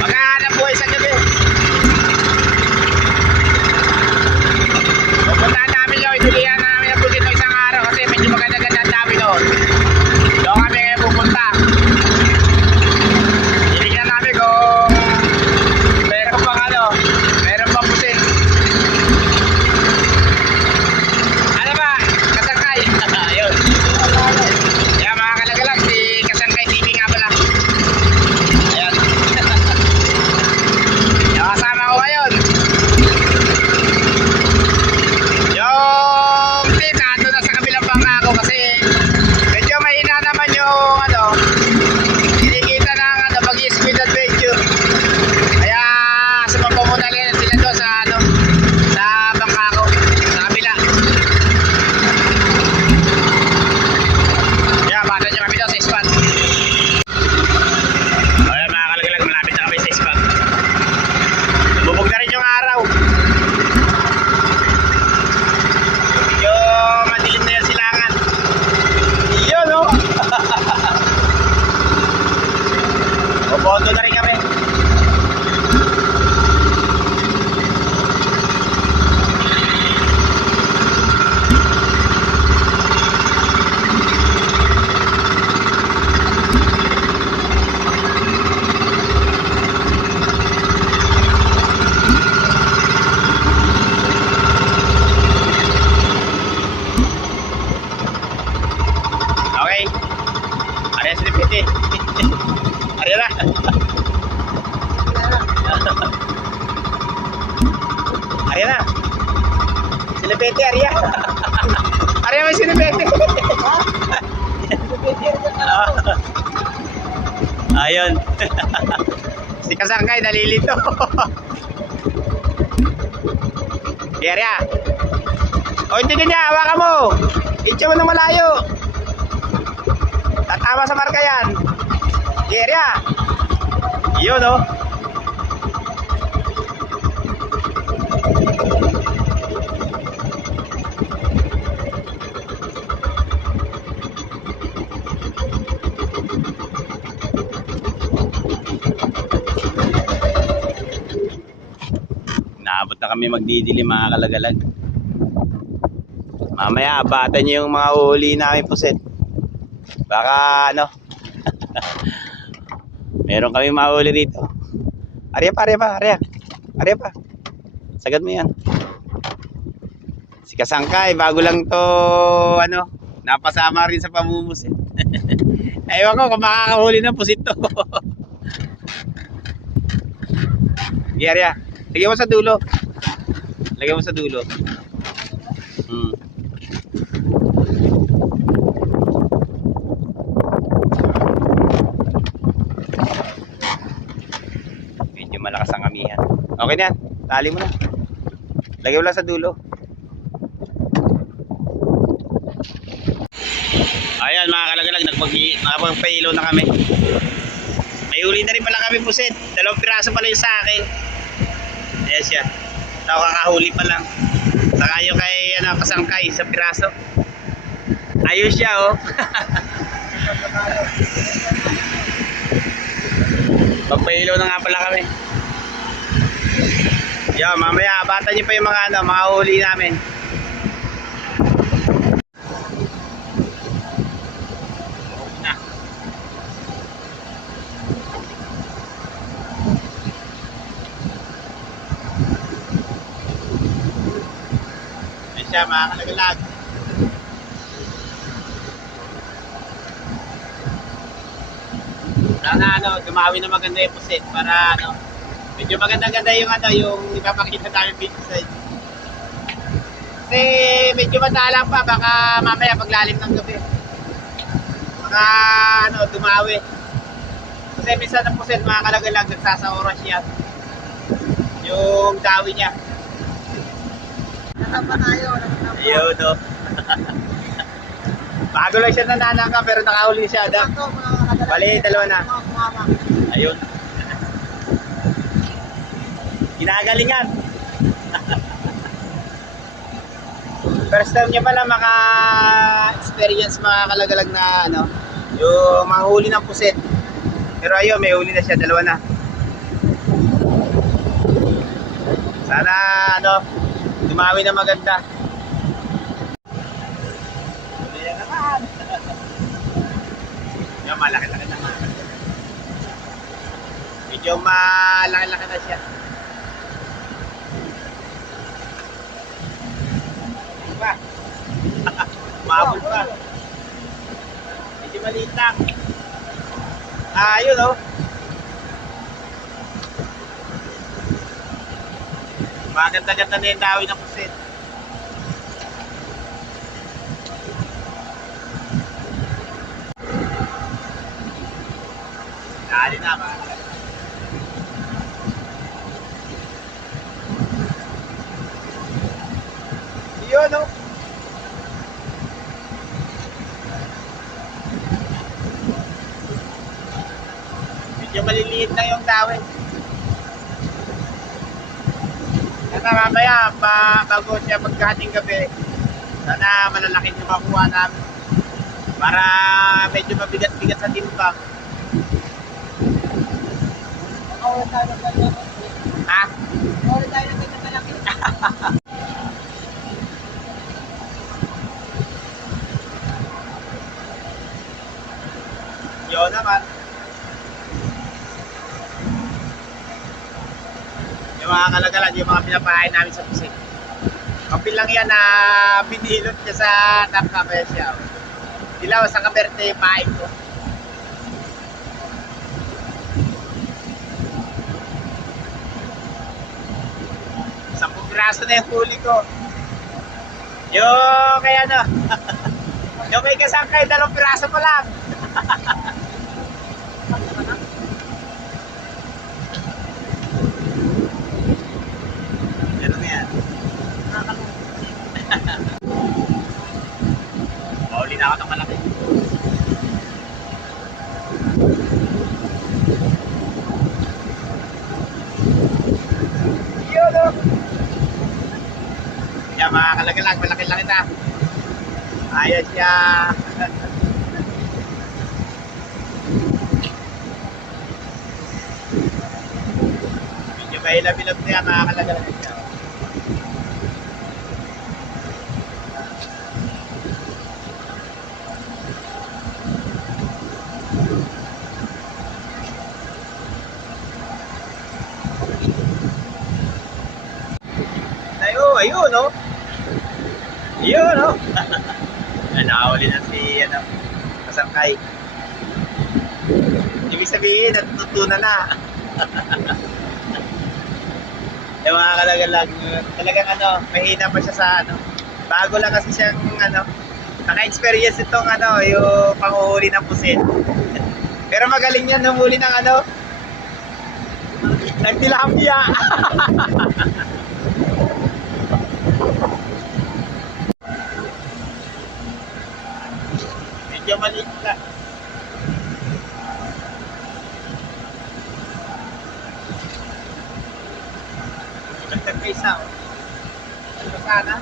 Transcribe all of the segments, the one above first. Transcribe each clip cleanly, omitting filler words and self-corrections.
Maghahanap buhay sa gabi. Pupuntahan namin yun, itulihan namin ang pusit isang araw kasi medyo maganda-ganda ang dami doon. Doon kami ngayon pupunta. Iligyan namin kung meron pang meron pang pusit. Ano ba? Kasangkay. Ayun. Kaya mga kalagalag, si Kasangkay TV nga pala. Ayan. Yung kasama ko ngayon. Yung team nandun na sa kabilang bangka ko kasi medyo mahina naman yung kinikita ng pag-i-squid adventure. Kaya sumampo muna rin sila doon sa sa bangka ko, sa kabila. Kaya bata nyo kami doon sa spot. Ayan mga kalagalag, malapit na kami sa spot. Bubog na rin yung araw. Medyo madilim na yung silangan. Yun o. Buboto na rin kami. Okay. Ariya si Piti. Ariya na. Ariya na. Silipete, Ariya. Ariya mo silipete. Ayun. Si Kasangkay nalilito. Ariya. O hindi niya, hawakan mo. Itcha mo ng malayo. Tatama sa marka yan. Ariya. Yun o. Naabot na kami magdidilim mga kalagalag. Mamaya abatan nyo yung mga huli namin puset. Baka meron kami mahuli rito. Ariya pa, ariya pa, ariya. Ariya pa. Sagad mo yan. Si Kasangkay, bago lang to, napasama rin sa pamumusit. Ewan ko kung makakahuli ng pusit to. Sige, ariya. Lagyan mo sa dulo. Lagyan mo sa dulo. Medyo malakas ang amihan. Okay na yan. Tali mo na. Lagyan mo lang sa dulo. Ayan mga kalagalag, nakapagpailaw na kami. May huli na rin pala kami pusit. 2 piraso pala yung sa akin. Ayan siya. Ito kakahuli pa lang. Saka yung kay Kasangkay sa piraso. Ayos siya oh. Pagpailaw na nga pala kami. Yo, mamaya abatan niyo pa yung mga huli namin. Siya mga kalagalag. Sana dumawi na maganda yung pusit para medyo maganda-ganda yung yung ipapakita namin video sa inyo. Kasi medyo madalang pa, baka mamaya paglalim ng gabi baka dumawi. Kasi minsan ang pusit mga kalagalag nagsasaoras siya yung dawi niya. Natapa tayo. Ayun o. Bago lang siya nananangka pero nakahuli siya. Bali, 2 na. Ayun. Ginagalingan. First time niya pala maka-experience mga kalagalag na yung mahuli ng pusit. Pero ayun, may huli na siya, 2 na. Sana ano, dumawi na maganda. Ayan naman. Yan, malaki-laki naman. Medyo malaki-laki na siya. Diba? Mahabol pa. Medyo maliit lang. Yun oh. Maganda-ganda na yung dawi ng pusit. Dali na mga kalagay. Yun oh. Medyo maliliit na yung dawi. Sana mamaya, bago siya magkahating gabi, sana malalaki yung makuha namin. Para medyo mabigat-bigat sa timbang. Nakawala tayo ng ganyan. Ha? Nakawala tayo ng ganyan malaki. Yun naman. Yung mga kalagalan, yung mga pinapahain namin sa pusit. Kapil lang yan na binilot niya sa Nakabesya. Dilaw sa Kaberte yung pahain ko. Sampung piraso na yung huli ko. Yung kaya ano, yung may kasangkay, 2 piraso pa lang. Ganun yan. Mauli na ako ng malaki. Yun o. Yan mga kalagalag, malaki-laki na. Ayos siya. Medyo mahilap-hilap na yan mga kalagalag siya. Ayun, no? Ayun, no? Nakahuli na si, kasangkay. Ibig sabihin, natutunan na. Yung mga kalagalag, talagang mahina pa siya sa bago lang kasi siyang, naka-experience itong, yung panguhuli ng pusit. Pero magaling yan humuli ng, ng tilapia. Medyo maliit ka. Dagdag ka isa, oh. Ano sana?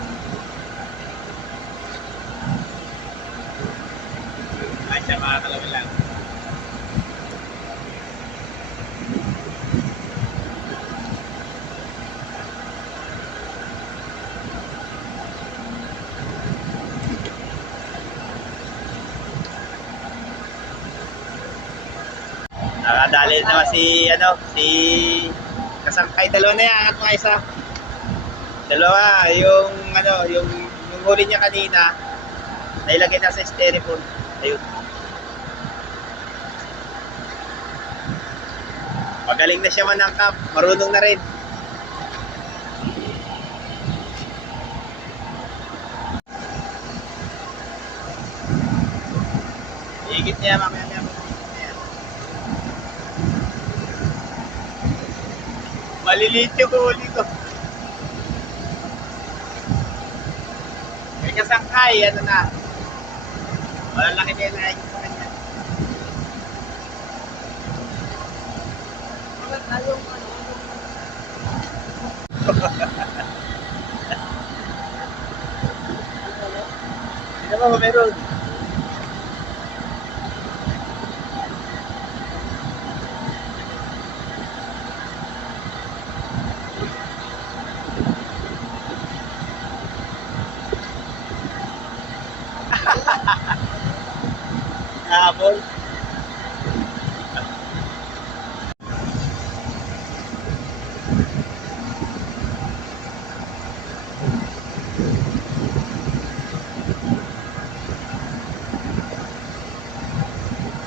Ay, siya mga kalawin lang. Nakadali naman si kasangkay. 2 na yan at mga isa. 2, yung huli niya kanina, nailagay na sa styrofoam. Ayun. Magaling na siya manangkap, marunong na rin. Higit niya mamaya. Maliliit yung huli ko. May kasangkay, na. Malalaki na yung naayos sa kanya. Hindi naman meron. Habol.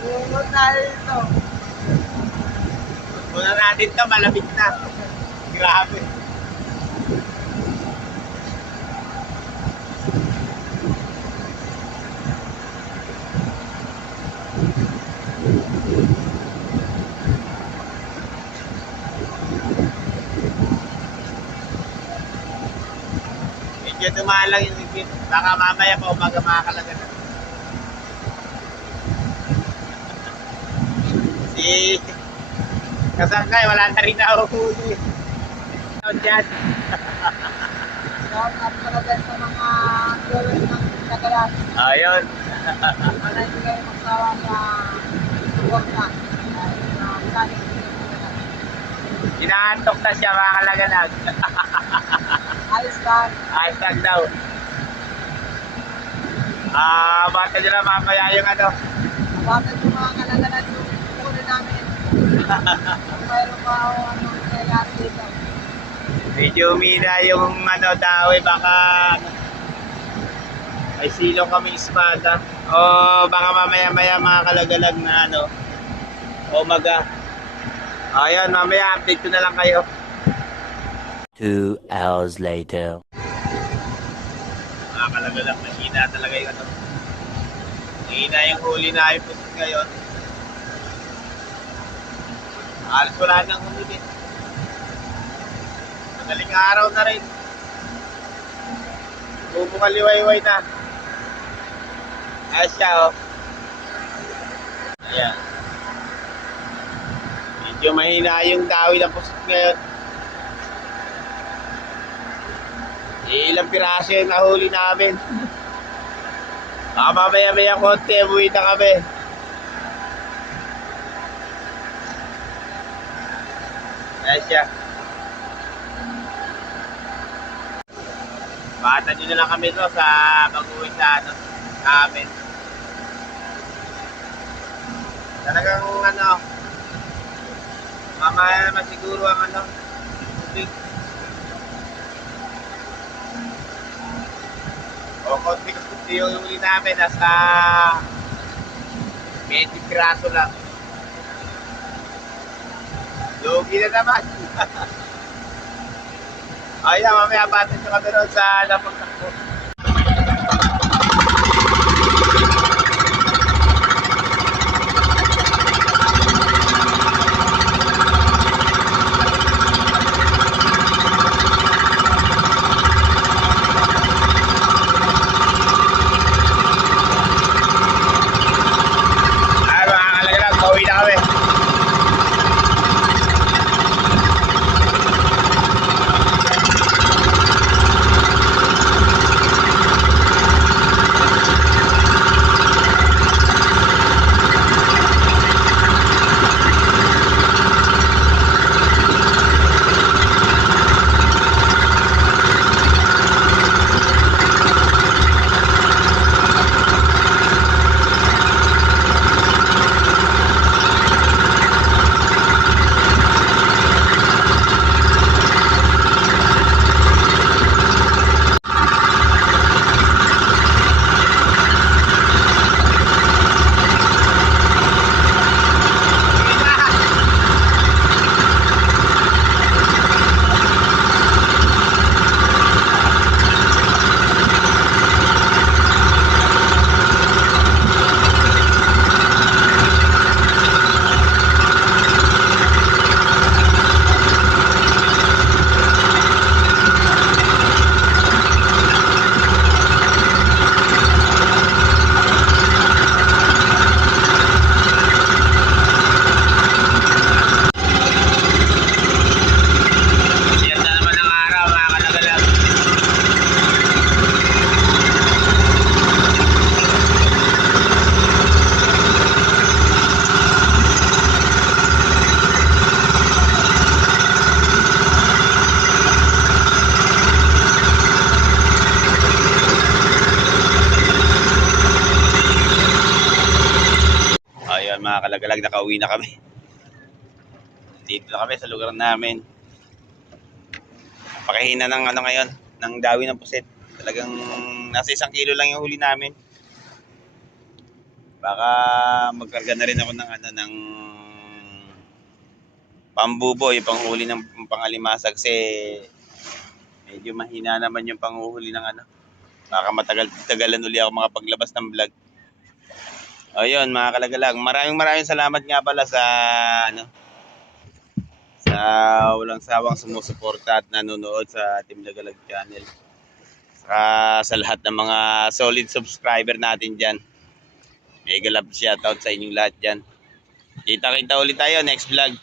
Pumunta tayo dito. Muna natin to, malamig na. Grabe. Medyo dumaan lang yung ligid. Baka mamaya pa umaga makakalaga na. Si Kasangkay, wala na rin nahuhuli. Ano dyan? Shout out talaga sa mga viewers ng Tagalan. Ayun. Wala hindi kayo magsawa sa suporta. Dahil Inaantok na siya, makakalaganag. ayos lang. Hashtag daw. Bata nyo na mamaya yung ano. Bakit yung mga kalagalan yung puno namin? Kung mayroon pa ako nangyayari dito. Medyo umina yung ano tao eh, baka ano, may silong kami espada. O baka mamaya-maya makakalagalag na ano, umaga. Ayun, mamaya update ko na lang kayo. 2 hours later. Makakalagalag, mahina talaga yung ano. Mahina yung huli na yung pusit ngayon. Halos wala nang humuli. Madaling araw na rin. Bumukaliwayway na. Ayos siya, oh. Ayan. Medyo mahina yung dawi ng pusit ngayon. Ilang piraso yung nahuli namin. Baka mamaya-maya konti, buwi na kami. Ayos siya. Bata nyo na lang kami to sa pag-uwi sa ano, sa amin. Talagang ano, mamaya naman siguro ang ano, tubig. O konti-konti yung huli namin, nasa 20 piraso lang. Lugi na naman. Ayun, mamaya batin nyo kami ron sa napagtakbo. Ay, makakalaga lang, pauwi na kami. mga kalagalag, nakauwi na kami. Dito na kami sa lugar namin. Pakihina ng ano ngayon, ng dawi ng pusit. Talagang nasa 1 kilo lang yung huli namin. Baka magkarga na rin ako ng ano, ng pambuboy, panghuli ng pangalimasag kasi medyo mahina naman yung panghuhuli ng ano. Baka matagalan uli ako makapaglabas ng vlog. O yun, mga kalagalag, maraming salamat nga pala sa ano, sa walang sawang sumusuporta at nanonood sa Team Lagalag Channel. Sa lahat ng mga solid subscriber natin dyan. Mega love shoutout sa inyong lahat dyan. Kita ulit tayo next vlog.